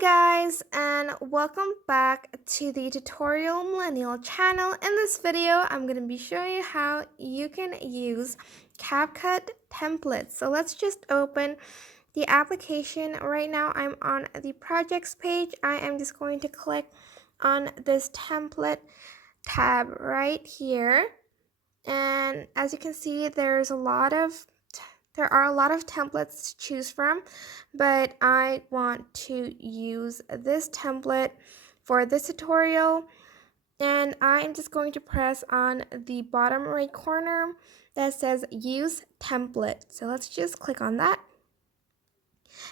Guys, and welcome back to the Tutorial Millennial channel. In this video, I'm going to be showing you how you can use CapCut templates. So let's just open the application. Right now, I'm on the projects page. I am just going to click on this template tab right here. And as you can see, there are a lot of templates to choose from, but I want to use this template for this tutorial, and I am just going to press on the bottom right corner that says use template. So let's just click on that,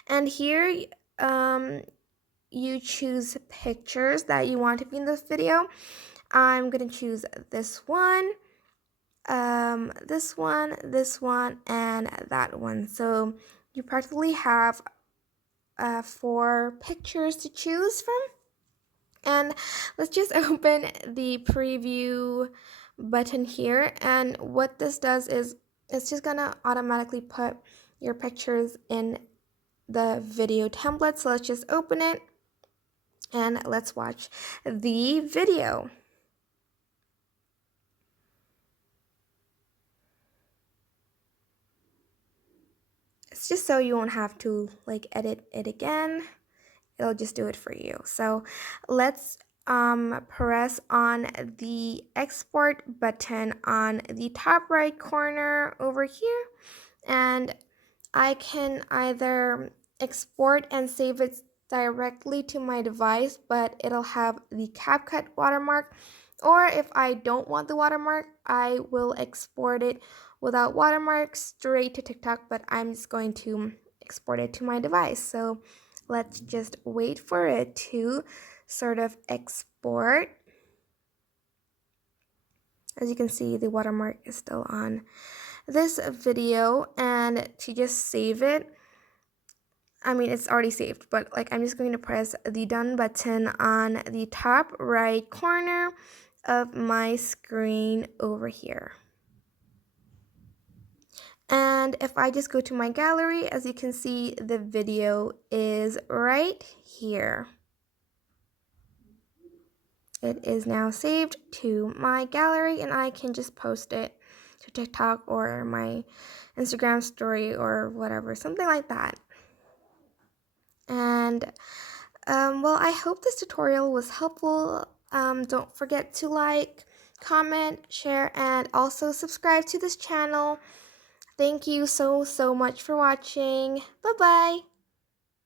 and here you choose pictures that you want to be in this video. I'm going to choose this one, this one, and that one. So you practically have 4 pictures to choose from. And let's just open the preview button here. And what this does is it's just gonna automatically put your pictures in the video template. So let's just open it and let's watch the video. It's just so you won't have to edit it again. It'll just do it for you. So let's press on the export button on the top right corner over here, and I can either export and save it directly to my device, but it'll have the CapCut watermark, or if I don't want the watermark, I will export it without watermark straight to TikTok, but I'm just going to export it to my device. So let's just wait for it to sort of export. As you can see, the watermark is still on this video, and to just save it, I mean, it's already saved, but I'm just going to press the done button on the top right corner of my screen over here. And if I just go to my gallery, as you can see, the video is right here. It is now saved to my gallery, and I can just post it to TikTok or my Instagram story or whatever, something like that. And well, I hope this tutorial was helpful. Don't forget to like, comment, share, and also subscribe to this channel. Thank you so much for watching. Bye-bye.